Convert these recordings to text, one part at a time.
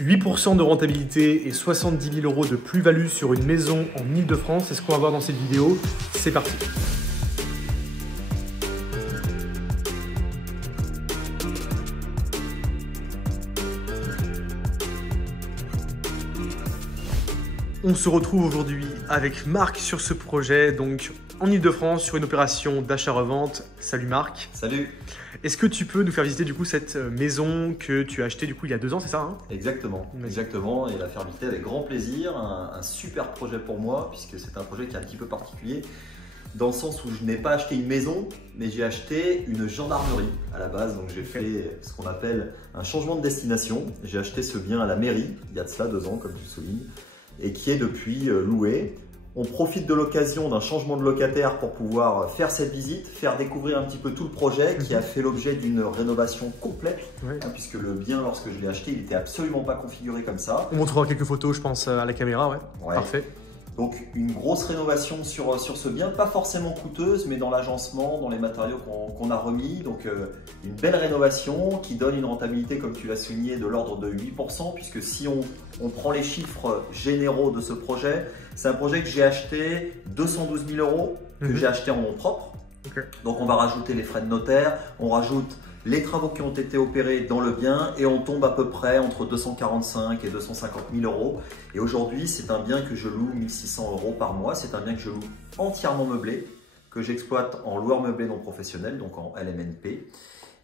8% de rentabilité et 70 000 € de plus-value sur une maison en Ile-de-France, c'est ce qu'on va voir dans cette vidéo. C'est parti. On se retrouve aujourd'hui avec Marc sur ce projet, donc en Ile-de-France, sur une opération d'achat-revente. Salut Marc. Salut. Est-ce que tu peux nous faire visiter du coup cette maison que tu as achetée du coup il y a 2 ans, c'est ça hein? Exactement, exactement, et la faire visiter avec grand plaisir. Un super projet pour moi, puisque c'est un projet qui est un petit peu particulier, dans le sens où je n'ai pas acheté une maison, mais j'ai acheté une gendarmerie à la base. Donc j'ai fait ce qu'on appelle un changement de destination. J'ai acheté ce bien à la mairie, il y a de cela 2 ans, comme tu le soulignes, et qui est depuis loué. On profite de l'occasion d'un changement de locataire pour pouvoir faire cette visite, faire découvrir un petit peu tout le projet qui a fait l'objet d'une rénovation complète, puisque le bien, lorsque je l'ai acheté, il n'était absolument pas configuré comme ça. On montrera quelques photos, je pense, à la caméra, ouais. Parfait. Donc une grosse rénovation sur ce bien, pas forcément coûteuse, mais dans l'agencement, dans les matériaux qu'on a remis. Donc une belle rénovation qui donne une rentabilité, comme tu l'as souligné, de l'ordre de 8%, puisque si on prend les chiffres généraux de ce projet, c'est un projet que j'ai acheté 212 000 €, que j'ai acheté en nom propre. Donc on va rajouter les frais de notaire, on rajoute les travaux qui ont été opérés dans le bien et on tombe à peu près entre 245 et 250 000 €. Et aujourd'hui, c'est un bien que je loue 1 600 € par mois. C'est un bien que je loue entièrement meublé, que j'exploite en loueur meublé non professionnel, donc en LMNP,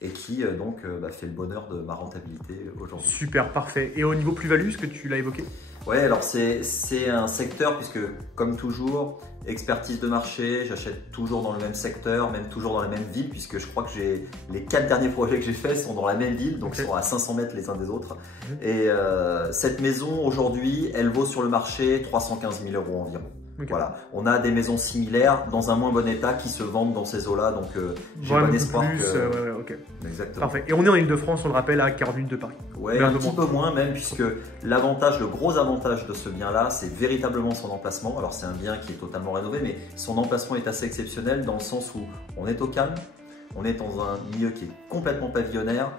et qui fait le bonheur de ma rentabilité aujourd'hui. Super, parfait. Et au niveau plus-value, est-ce que tu l'as évoqué? Ouais, alors c'est un secteur, puisque comme toujours, expertise de marché, j'achète toujours dans le même secteur, même toujours dans la même ville, puisque je crois que les 4 derniers projets que j'ai faits sont dans la même ville, donc sont à 500 mètres les uns des autres. Et cette maison aujourd'hui, elle vaut sur le marché 315 000 € environ. Voilà, on a des maisons similaires dans un moins bon état qui se vendent dans ces eaux-là, donc j'ai bon espoir que… Exactement. Parfait. Et on est en Ile-de-France, on le rappelle, à 40 minutes de Paris. Ouais, un petit peu moins même, puisque l'avantage, le gros avantage de ce bien-là, c'est véritablement son emplacement. Alors c'est un bien qui est totalement rénové, mais son emplacement est assez exceptionnel dans le sens où on est au calme, on est dans un milieu qui est complètement pavillonnaire.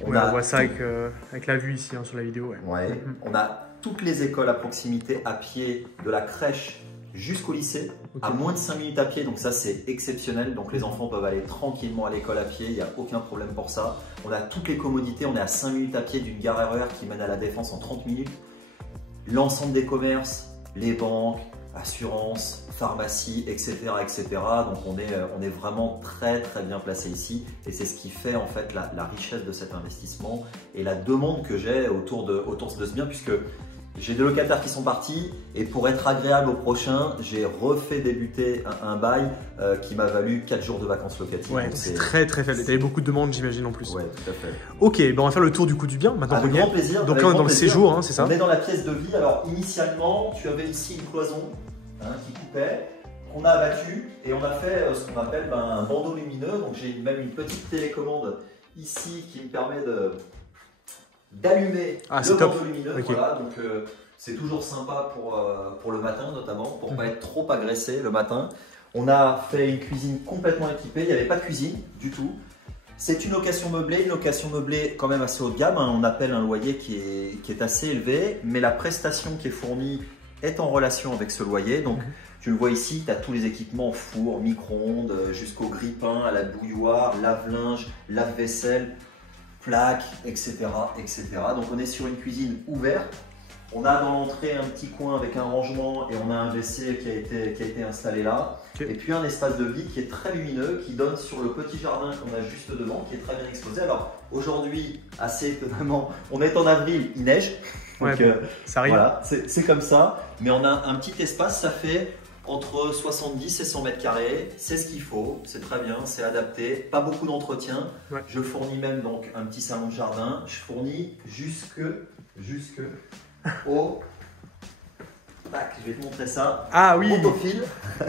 On voit ça avec la vue ici sur la vidéo. On a toutes les écoles à proximité à pied, de la crèche jusqu'au lycée, à moins de 5 minutes à pied, donc ça c'est exceptionnel. Donc les enfants peuvent aller tranquillement à l'école à pied, il n'y a aucun problème pour ça. On a toutes les commodités, on est à 5 minutes à pied d'une gare RER qui mène à la Défense en 30 minutes. L'ensemble des commerces, les banques, assurances, pharmacie, etc. etc. Donc on est vraiment très bien placé ici, et c'est ce qui fait en fait la richesse de cet investissement et la demande que j'ai autour de ce bien, puisque j'ai des locataires qui sont partis, et pour être agréable au prochain, j'ai refait débuter un bail qui m'a valu 4 jours de vacances locatives. Ouais, c'est très faible. Tu avais beaucoup de demandes, j'imagine, en plus. Ouais, tout à fait. Ok, ben on va faire le tour du coup du bien maintenant. Avec grand plaisir. Donc là, on est dans le séjour, c'est ça? On est dans la pièce de vie. Alors initialement, tu avais ici une cloison qui coupait, qu'on a abattue, et on a fait ce qu'on appelle un bandeau lumineux. Donc j'ai même une petite télécommande ici qui me permet d'allumer le bandeau lumineux. Voilà, donc c'est toujours sympa pour le matin notamment, pour ne pas être trop agressé le matin. On a fait une cuisine complètement équipée, il n'y avait pas de cuisine du tout. C'est une location meublée quand même assez haut de gamme. On appelle un loyer qui est assez élevé, mais la prestation qui est fournie est en relation avec ce loyer. Donc tu le vois ici, tu as tous les équipements, four, micro-ondes, jusqu'au grille-pain, à la bouilloire, lave-linge, lave-vaisselle, plaques, etc., etc. Donc on est sur une cuisine ouverte. On a dans l'entrée un petit coin avec un rangement, et on a un WC qui a été installé là. Et puis un espace de vie qui est très lumineux, qui donne sur le petit jardin qu'on a juste devant, qui est très bien exposé. Alors aujourd'hui, assez étonnamment, on est en avril, il neige. Donc ça arrive. Voilà, c'est comme ça. Mais on a un petit espace, ça fait entre 70 et 100 mètres carrés, c'est ce qu'il faut, c'est très bien, c'est adapté, pas beaucoup d'entretien. Je fournis même donc un petit salon de jardin, je fournis jusque au… Tac, je vais te montrer ça. Ah oui, Autofil.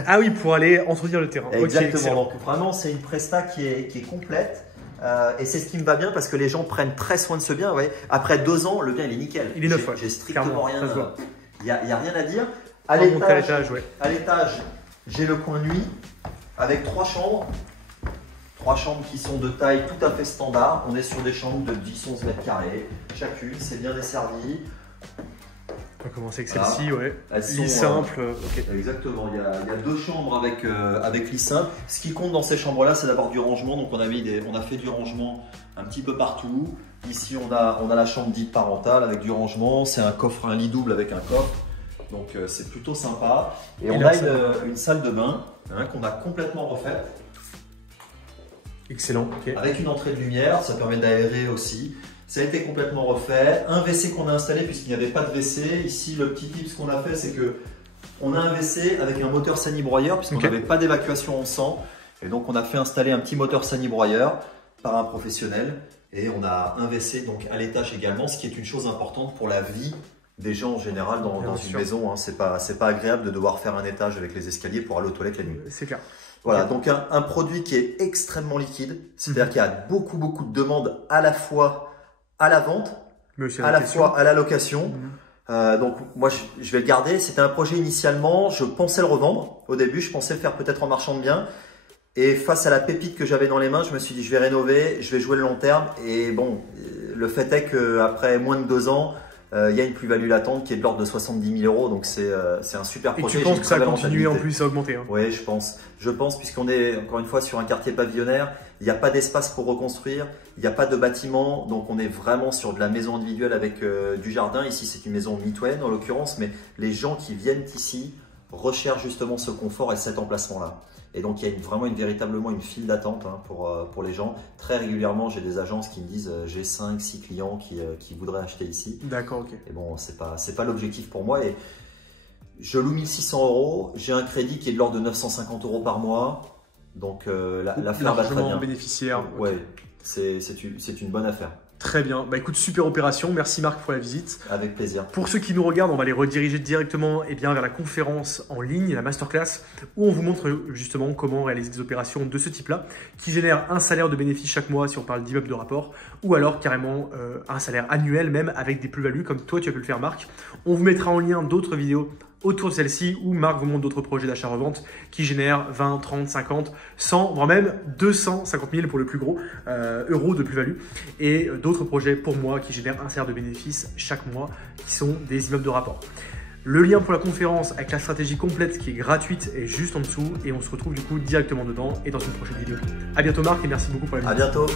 Ah oui, pour aller entretenir le terrain. Exactement, donc vraiment c'est une presta qui est complète. Et c'est ce qui me va bien, parce que les gens prennent très soin de ce bien. Ouais. Après 2 ans, le bien il est nickel. Il est neuf. J'ai strictement rien. Il n'y a rien à dire. À l'étage, j'ai le coin nuit avec 3 chambres. 3 chambres qui sont de taille tout à fait standard. On est sur des chambres de 10-11 mètres carrés chacune, c'est bien desservi. On va commencer avec celle-ci, ouais. Lit simple. Okay. Exactement, il y a 2 chambres avec lit simple. Ce qui compte dans ces chambres-là, c'est d'avoir du rangement. Donc on a fait du rangement un petit peu partout. Ici, on a la chambre dite parentale avec du rangement. C'est un lit double avec un coffre. Donc c'est plutôt sympa. Et on a une salle de bain qu'on a complètement refaite. Excellent. Okay. Avec une entrée de lumière, ça permet d'aérer aussi. Ça a été complètement refait. Un WC qu'on a installé puisqu'il n'y avait pas de WC. Ici, le petit tips qu'on a fait, c'est que on a un WC avec un moteur sanibroyeur puisqu'on n'avait pas d'évacuation en sang. Et donc, on a fait installer un petit moteur sanibroyeur par un professionnel. Et on a un WC donc à l'étage également, ce qui est une chose importante pour la vie des gens en général dans une maison. Hein. C'est pas agréable de devoir faire un étage avec les escaliers pour aller aux toilettes la nuit. C'est clair. Voilà, donc un produit qui est extrêmement liquide. C'est-à-dire qu'il y a beaucoup de demandes à la fois à la vente, à la fois à la location. Donc moi je vais le garder. C'était un projet initialement, je pensais le revendre au début, je pensais le faire peut-être en marchand de biens. Et face à la pépite que j'avais dans les mains, je me suis dit je vais rénover, je vais jouer le long terme. Et bon, le fait est qu'après moins de 2 ans, il y a une plus-value latente qui est de l'ordre de 70 000 €. Donc c'est un super projet. Et tu penses que ça va continuer en plus à augmenter, hein? Oui, je pense. Je pense puisqu'on est encore une fois sur un quartier pavillonnaire, il n'y a pas d'espace pour reconstruire, il n'y a pas de bâtiment, donc on est vraiment sur de la maison individuelle avec du jardin. Ici, c'est une maison mitoyenne en l'occurrence, mais les gens qui viennent ici recherchent justement ce confort et cet emplacement-là. Et donc, il y a véritablement une file d'attente pour les gens. Très régulièrement, j'ai des agences qui me disent j'ai 5-6 clients qui voudraient acheter ici. D'accord, ok. Et bon, c'est pas l'objectif pour moi. Et je loue 1 600 €. J'ai un crédit qui est de l'ordre de 950 € par mois. Donc, l'affaire va très bien. Bénéficiaire. Ouais, c'est une bonne affaire. Très bien. Bah écoute, super opération. Merci Marc pour la visite. Avec plaisir. Pour ceux qui nous regardent, on va les rediriger directement vers la conférence en ligne, la masterclass, où on vous montre justement comment réaliser des opérations de ce type-là, qui génèrent un salaire de bénéfice chaque mois si on parle d'immeuble de rapport, ou alors carrément un salaire annuel même avec des plus-values comme toi tu as pu le faire Marc. On vous mettra en lien d'autres vidéos autour de celle-ci où Marc vous montre d'autres projets d'achat-revente qui génèrent 20, 30, 50, 100, voire même 250 000 pour le plus gros euros de plus-value, et d'autres projets pour moi qui génèrent un salaire de bénéfice chaque mois qui sont des immeubles de rapport. Le lien pour la conférence avec la stratégie complète qui est gratuite est juste en dessous et on se retrouve du coup directement dedans et dans une prochaine vidéo. À bientôt Marc et merci beaucoup pour la visite. À bientôt.